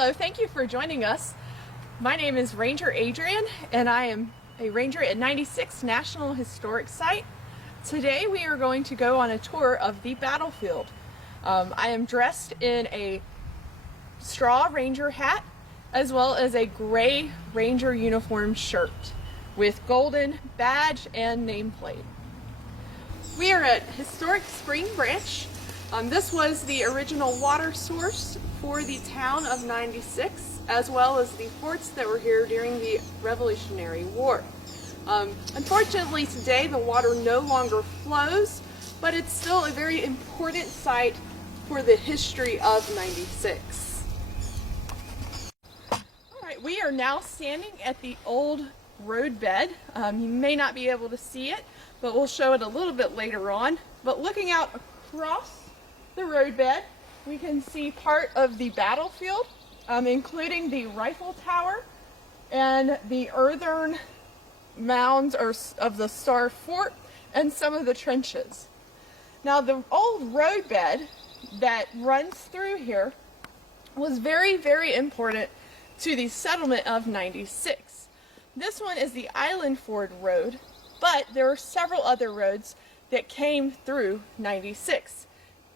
Hello, thank you for joining us. My name is Ranger Adrian and I am a ranger at 96 National Historic Site. Today we are going to go on a tour of the battlefield. I am dressed in a straw ranger hat as well as a gray ranger uniform shirt with golden badge and nameplate. We are at Historic Spring Branch. This was the original water source for the town of 96, as well as the forts that were here during the Revolutionary War. Unfortunately today the water no longer flows, but it's still a very important site for the history of 96. Alright, we are now standing at the old roadbed. You may not be able to see it, but we'll show it a little bit later on. But looking out across the roadbed, we can see part of the battlefield, including the rifle tower and the earthen mounds of the Stockade Fort and some of the trenches. Now the old roadbed that runs through here was very, very important to the settlement of 96. This one is the Island Ford Road, but there are several other roads that came through 96.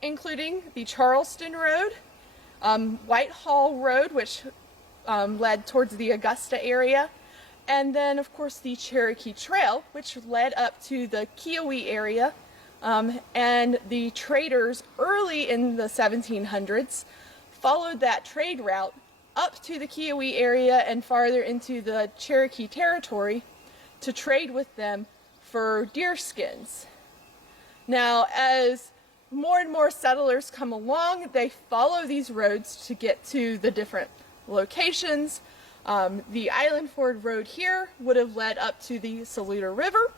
Including the Charleston Road, Whitehall Road, which led towards the Augusta area, and then of course the Cherokee Trail, which led up to the Kiowa area, and the traders early in the 1700s followed that trade route up to the Kiowa area and farther into the Cherokee territory to trade with them for deer skins. Now, as more and more settlers come along, they follow these roads to get to the different locations. The Island Ford Road here would have led up to the Saluda River.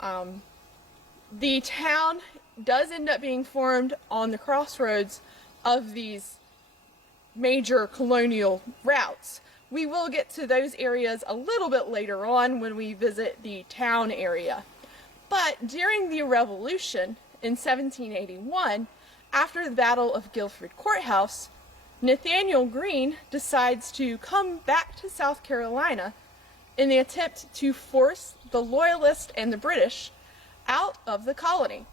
The town does end up being formed on the crossroads of these major colonial routes. We will get to those areas a little bit later on when we visit the town area. But during the Revolution, in 1781, after the Battle of Guilford Courthouse, Nathaniel Greene decides to come back to South Carolina in the attempt to force the Loyalists and the British out of the colony.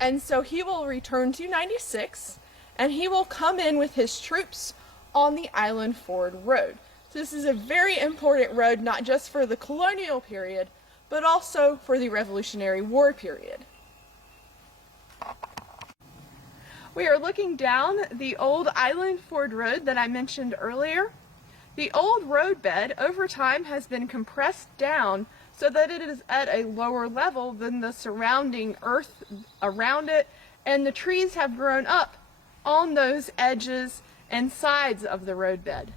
And so he will return to 96 and he will come in with his troops on the Island Ford Road. So this is a very important road, not just for the colonial period, but also for the Revolutionary War period. We are looking down the old Island Ford Road that I mentioned earlier. The old roadbed over time has been compressed down so that it is at a lower level than the surrounding earth around it, and the trees have grown up on those edges and sides of the roadbed.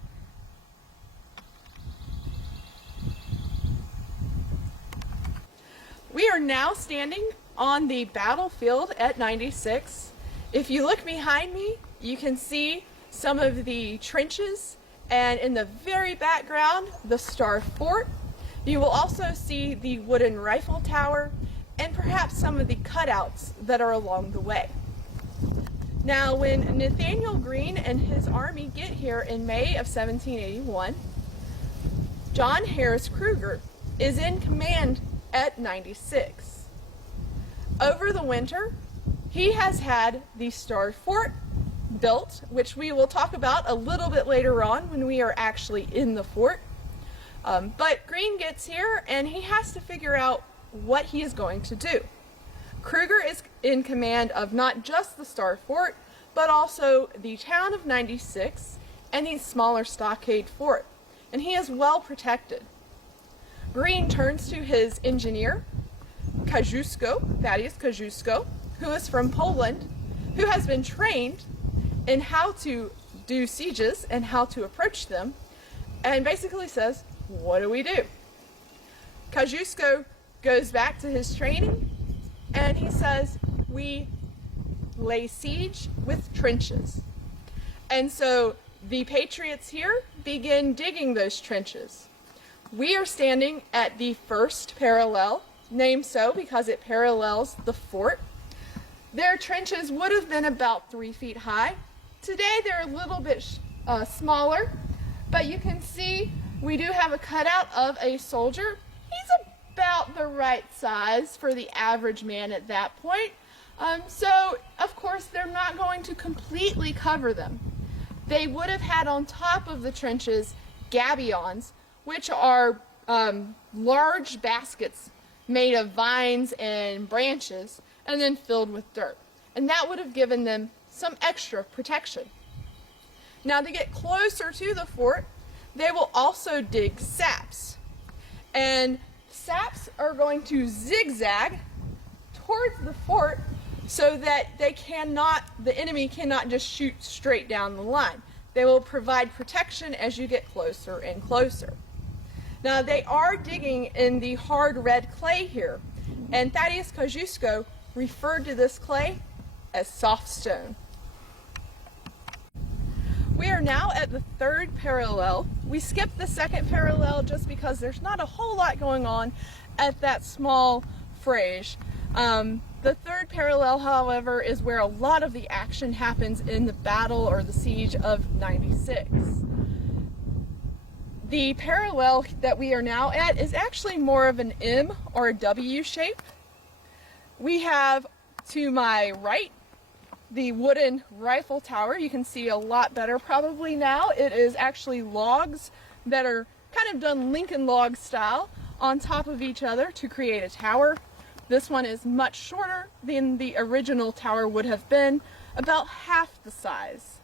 We are now standing on the battlefield at 96. If you look behind me, you can see some of the trenches, and in the very background, the Stockade Fort. You will also see the wooden rifle tower and perhaps some of the cutouts that are along the way. Now, when Nathaniel Greene and his army get here in May of 1781, John Harris Cruger is in command at 96. Over the winter, he has had the Stockade Fort built, which we will talk about a little bit later on when we are actually in the fort. But Greene gets here and he has to figure out what he is going to do. Cruger is in command of not just the Stockade Fort, but also the town of 96 and the smaller Stockade Fort, and he is well protected. Greene turns to his engineer, Kosciuszko, who is from Poland, who has been trained in how to do sieges and how to approach them, and basically says, what do we do? Kosciuszko goes back to his training and he says, we lay siege with trenches. And so the Patriots here begin digging those trenches. We are standing at the first parallel, named so because it parallels the fort. Their trenches would have been about 3 feet high. Today they're a little bit smaller, but you can see we do have a cutout of a soldier. He's about the right size for the average man at that point. So of course they're not going to completely cover them. They would have had on top of the trenches gabions, which are large baskets made of vines and branches and then filled with dirt. And that would have given them some extra protection. Now to get closer to the fort, they will also dig saps. And saps are going to zigzag towards the fort so that the enemy cannot just shoot straight down the line. They will provide protection as you get closer and closer. Now they are digging in the hard red clay here, and Thaddeus Kosciuszko referred to this clay as soft stone. We are now at the third parallel. We skipped the second parallel just because there's not a whole lot going on at that small phrase. The third parallel, however, is where a lot of the action happens in the battle or the siege of 96. The parallel that we are now at is actually more of an M or a W shape. We have to my right the wooden rifle tower. You can see a lot better probably now. It is actually logs that are kind of done Lincoln log style on top of each other to create a tower. This one is much shorter than the original tower would have been, about half the size.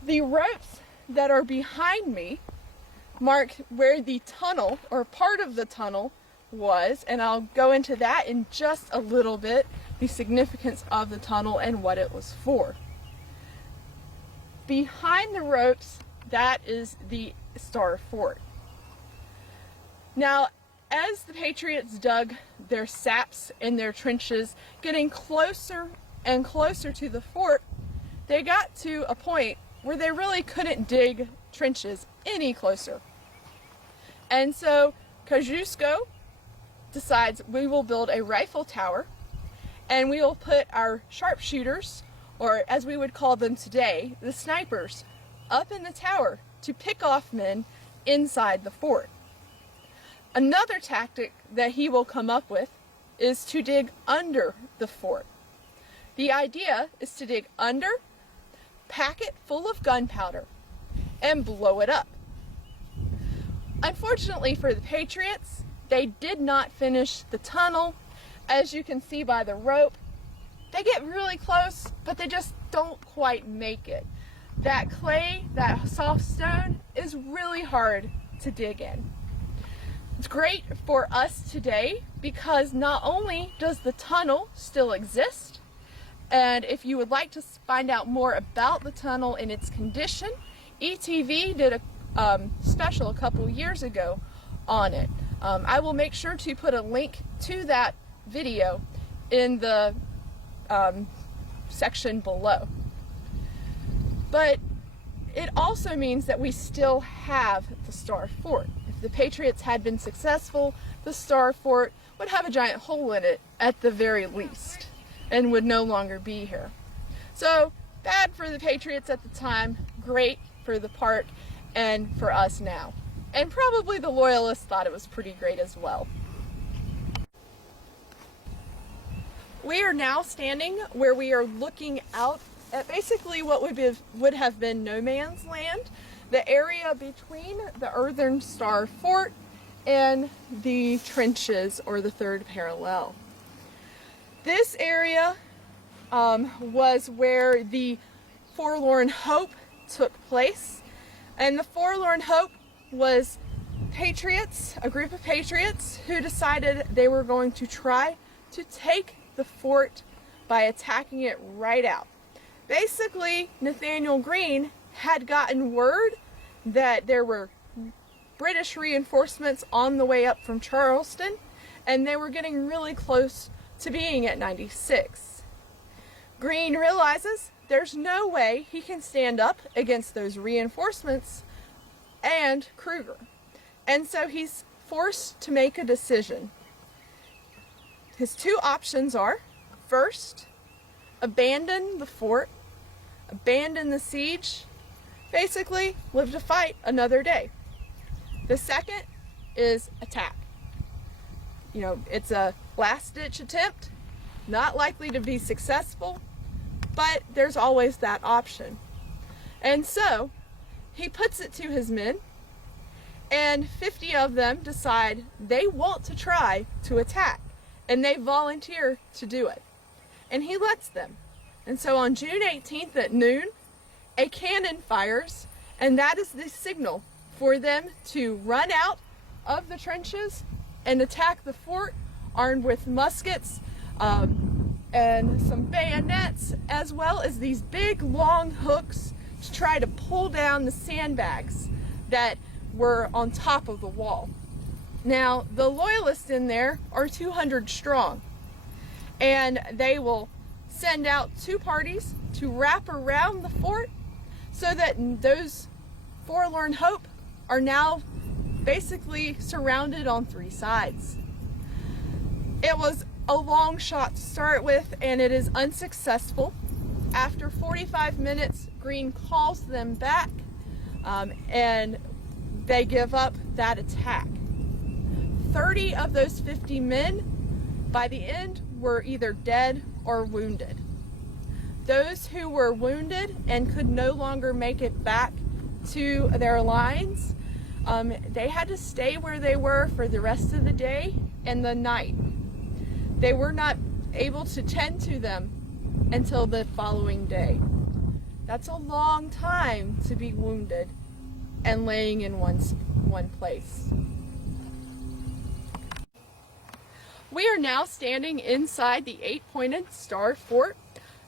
The ropes that are behind me mark where the tunnel or part of the tunnel was, and I'll go into that in just a little bit, the significance of the tunnel and what it was for. Behind the ropes, that is the Star Fort. Now, as the Patriots dug their saps in their trenches, getting closer and closer to the fort, they got to a point where they really couldn't dig trenches any closer. And so Kosciuszko decides we will build a rifle tower, and we will put our sharpshooters, or as we would call them today, the snipers, up in the tower to pick off men inside the fort. Another tactic that he will come up with is to dig under the fort. The idea is to dig under, pack it full of gunpowder, and blow it up. Unfortunately for the Patriots, they did not finish the tunnel. As you can see by the rope, they get really close, but they just don't quite make it. That clay, that soft stone, is really hard to dig in. It's great for us today because not only does the tunnel still exist, and if you would like to find out more about the tunnel and its condition, ETV did a special a couple years ago on it. I will make sure to put a link to that video in the section below. But it also means that we still have the Star Fort. If the Patriots had been successful, the Star Fort would have a giant hole in it at the very least and would no longer be here. So bad for the Patriots at the time, great for the park and for us now. And probably the Loyalists thought it was pretty great as well. We are now standing where we are looking out at basically what would have been no man's land, the area between the earthen Star Fort and the trenches or the third parallel. This area was where the Forlorn Hope took place, and the Forlorn Hope was patriots, a group of patriots who decided they were going to try to take the fort by attacking it right out. Basically, Nathaniel Greene had gotten word that there were British reinforcements on the way up from Charleston, and they were getting really close to being at 96. Greene realizes there's no way he can stand up against those reinforcements and Kruger. And so he's forced to make a decision. His two options are, first, abandon the fort, abandon the siege, basically live to fight another day. The second is attack. You know, it's a last-ditch attempt, not likely to be successful, but there's always that option. And so he puts it to his men, and 50 of them decide they want to try to attack, and they volunteer to do it. And he lets them. And so on June 18th at noon, a cannon fires, and that is the signal for them to run out of the trenches and attack the fort, armed with muskets and some bayonets, as well as these big long hooks to try to pull down the sandbags that were on top of the wall. Now, the loyalists in there are 200 strong, and they will send out 2 parties to wrap around the fort so that those forlorn hope are now basically surrounded on 3 sides. It was a long shot to start with, and it is unsuccessful. After 45 minutes, Green calls them back, and they give up that attack. 30 of those 50 men, by the end, were either dead or wounded. Those who were wounded and could no longer make it back to their lines, they had to stay where they were for the rest of the day and the night. They were not able to tend to them until the following day. That's a long time to be wounded and laying in one place. We are now standing inside the 8-pointed star fort.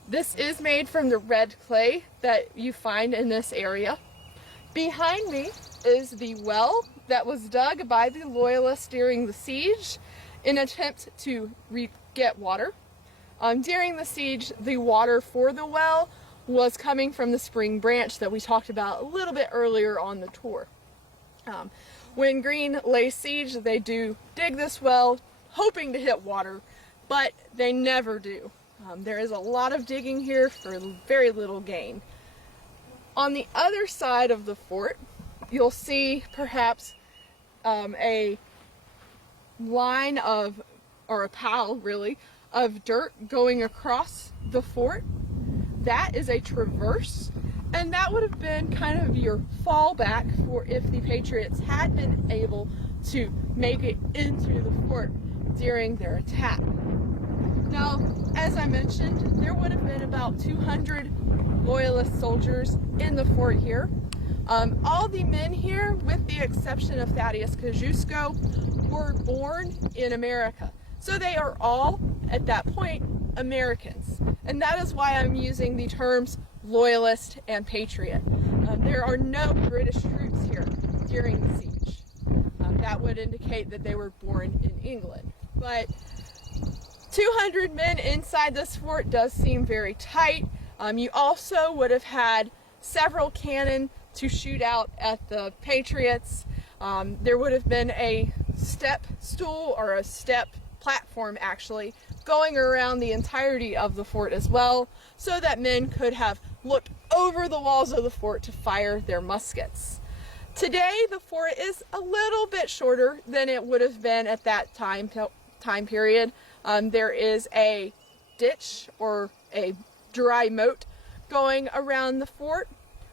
This is made from the red clay that you find in this area. Behind me is the well that was dug by the loyalists during the siege in an attempt to get water. During the siege, the water for the well was coming from the spring branch that we talked about a little bit earlier on the tour. When Green lays siege, they do dig this well, hoping to hit water, but they never do. There is a lot of digging here for very little gain. On the other side of the fort, you'll see perhaps a line of, or a pile really, of dirt going across the fort. That is a traverse, and that would have been kind of your fallback for if the Patriots had been able to make it into the fort during their attack. Now, as I mentioned, there would have been about 200 loyalist soldiers in the fort here. All the men here, with the exception of Thaddeus Kosciuszko, were born in America. So they are all, at that point, Americans. And that is why I'm using the terms loyalist and patriot. There are no British troops here during the siege. That would indicate that they were born in England. But 200 men inside this fort does seem very tight. You also would have had several cannon to shoot out at the Patriots. There would have been a step stool, or a step platform actually, going around the entirety of the fort as well, so that men could have looked over the walls of the fort to fire their muskets. Today, the fort is a little bit shorter than it would have been at that time period. There is a ditch, or a dry moat, going around the fort.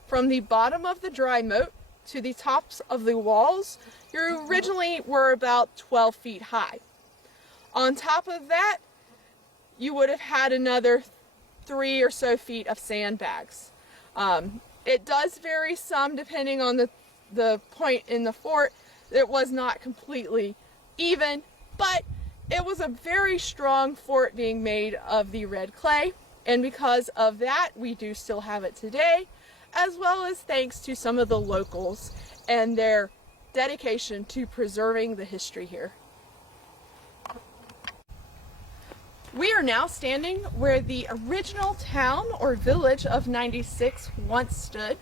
From the bottom of the dry moat to the tops of the walls, you originally were about 12 feet high. On top of that, you would have had another 3 or so feet of sandbags. It does vary some depending on the point in the fort. It was not completely even, but it was a very strong fort being made of the red clay, and because of that, we do still have it today, as well as thanks to some of the locals and their dedication to preserving the history here. We are now standing where the original town or village of 96 once stood.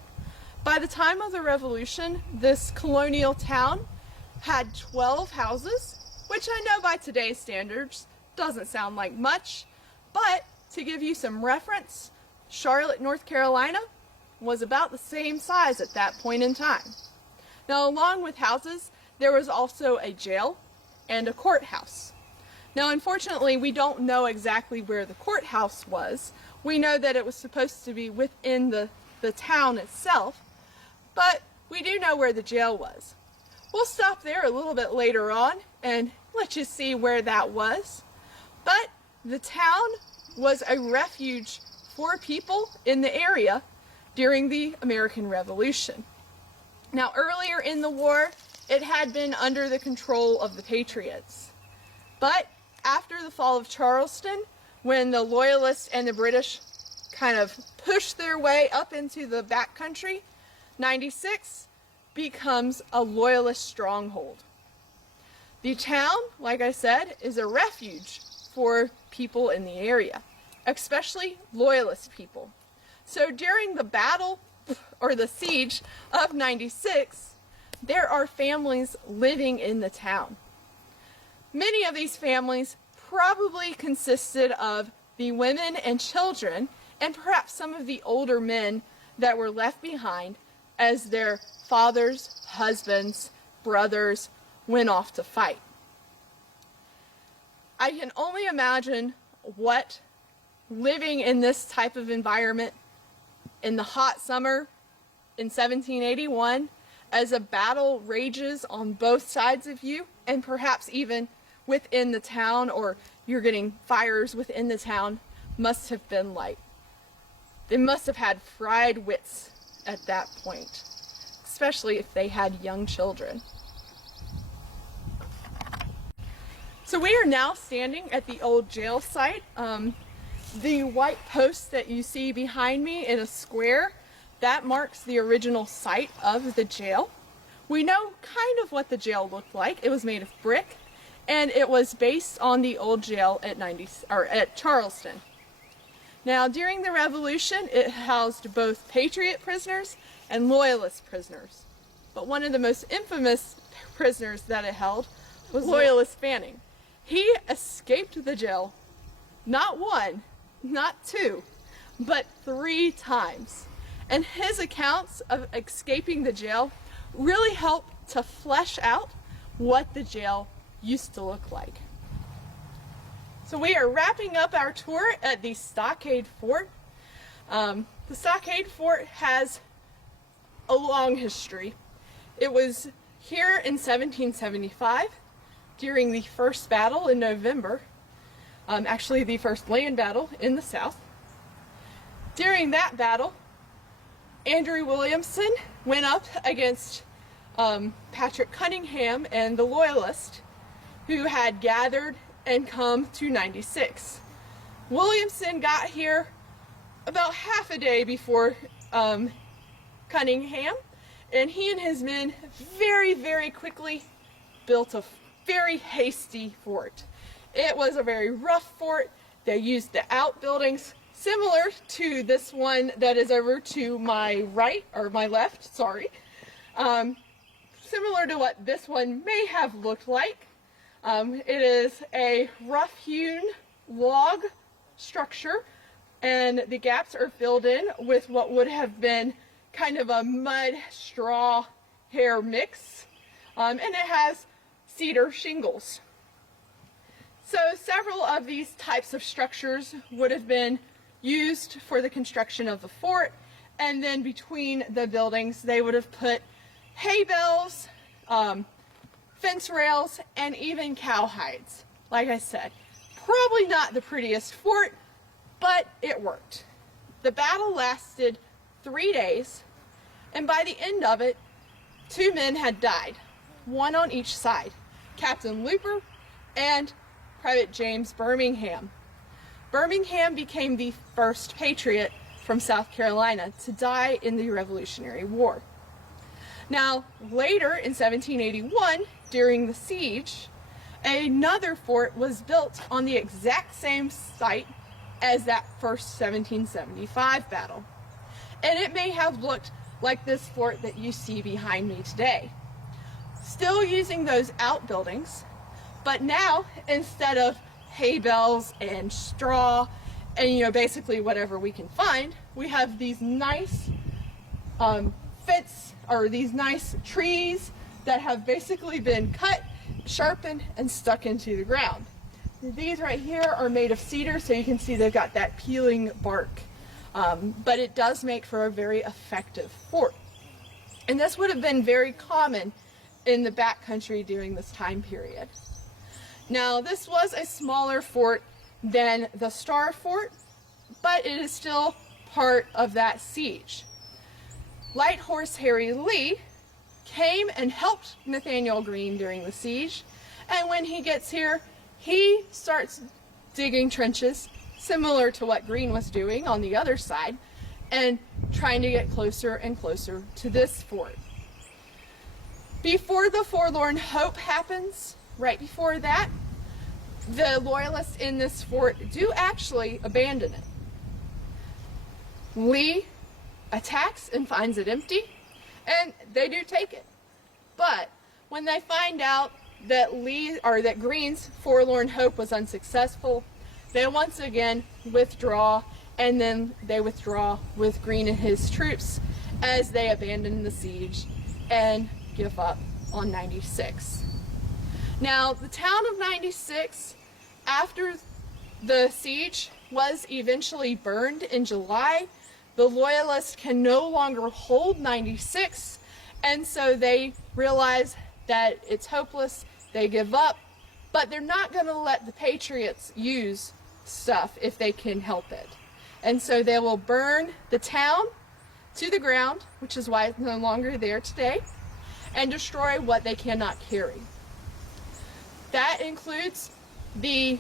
By the time of the Revolution, this colonial town had 12 houses, which I know by today's standards doesn't sound like much, but to give you some reference, Charlotte, North Carolina was about the same size at that point in time. Now, along with houses, there was also a jail and a courthouse. Now, unfortunately, we don't know exactly where the courthouse was. We know that it was supposed to be within the town itself, but we do know where the jail was. We'll stop there a little bit later on and let you see where that was. But the town was a refuge for people in the area during the American Revolution. Now, earlier in the war, it had been under the control of the Patriots. But after the fall of Charleston, when the Loyalists and the British kind of pushed their way up into the backcountry, 96 becomes a Loyalist stronghold. The town, like I said, is a refuge for people in the area, especially Loyalist people. So during the battle, or the siege of 96, there are families living in the town. Many of these families probably consisted of the women and children, and perhaps some of the older men that were left behind as their fathers, husbands, brothers went off to fight. I can only imagine what living in this type of environment in the hot summer in 1781, as a battle rages on both sides of you, and perhaps even within the town, or you're getting fires within the town, must have been like. They must have had fried wits at that point, especially if they had young children. So we are now standing at the old jail site. The white post that you see behind me in a square, that marks the original site of the jail. We know kind of what the jail looked like. It was made of brick, and it was based on the old jail at Charleston. Now, during the Revolution, it housed both Patriot prisoners and Loyalist prisoners. But one of the most infamous prisoners that it held was Loyalist Fanning. He escaped the jail, not one, not two, but 3 times. And his accounts of escaping the jail really help to flesh out what the jail used to look like. So we are wrapping up our tour at the Stockade Fort. The Stockade Fort has a long history. It was here in 1775 during the first battle in November, actually the first land battle in the South. During that battle, Andrew Williamson went up against Patrick Cunningham and the Loyalists, who had gathered and come to 96. Williamson got here about half a day before Cunningham, and he and his men very, very quickly built a very hasty fort. It was a very rough fort. They used the outbuildings similar to this one that is over to my right, or my left, sorry. Similar to what this one may have looked like. It is a rough-hewn log structure, and the gaps are filled in with what would have been kind of a mud straw hair mix, and it has cedar shingles. So several of these types of structures would have been used for the construction of the fort, and then between the buildings they would have put hay bales, fence rails, and even cowhides. Like I said, probably not the prettiest fort, but it worked. The battle lasted 3 days, and by the end of it, 2 men had died, one on each side, Captain Looper and Private James Birmingham. Birmingham became the first Patriot from South Carolina to die in the Revolutionary War. Now, later in 1781, during the siege, another fort was built on the exact same site as that first 1775 battle. And it may have looked like this fort that you see behind me today. Still using those outbuildings, but now instead of hay bales and straw and basically whatever we can find. We have these nice these nice trees that have basically been cut, sharpened, and stuck into the ground. These right here are made of cedar, so you can see they've got that peeling bark. But it does make for a very effective fort. And this would have been very common in the backcountry during this time period. Now, this was a smaller fort than the Star Fort, but it is still part of that siege. Light Horse Harry Lee came and helped Nathaniel Greene during the siege, and when he gets here, he starts digging trenches similar to what Greene was doing on the other side and trying to get closer and closer to this fort. Before the Forlorn Hope happens, right before that, the loyalists in this fort do actually abandon it. Lee attacks and finds it empty, and they do take it. But when they find out that that Greene's Forlorn Hope was unsuccessful, they once again withdraw, and then they withdraw with Greene and his troops as they abandon the siege and give up on 96. Now, the town of 96, after the siege was eventually burned in July, the Loyalists can no longer hold 96, and so they realize that it's hopeless, they give up, but they're not going to let the Patriots use stuff if they can help it. And so they will burn the town to the ground, which is why it's no longer there today, and destroy what they cannot carry. That includes the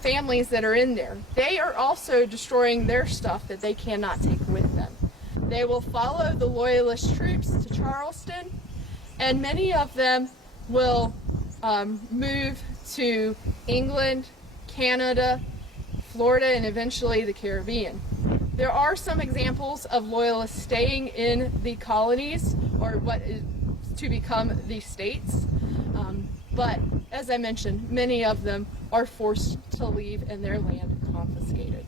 families that are in there. They are also destroying their stuff that they cannot take with them. They will follow the Loyalist troops to Charleston, and many of them will move to England, Canada, Florida, and eventually the Caribbean. There are some examples of Loyalists staying in the colonies, or what is to become the states, but as I mentioned, many of them are forced to leave and their land confiscated.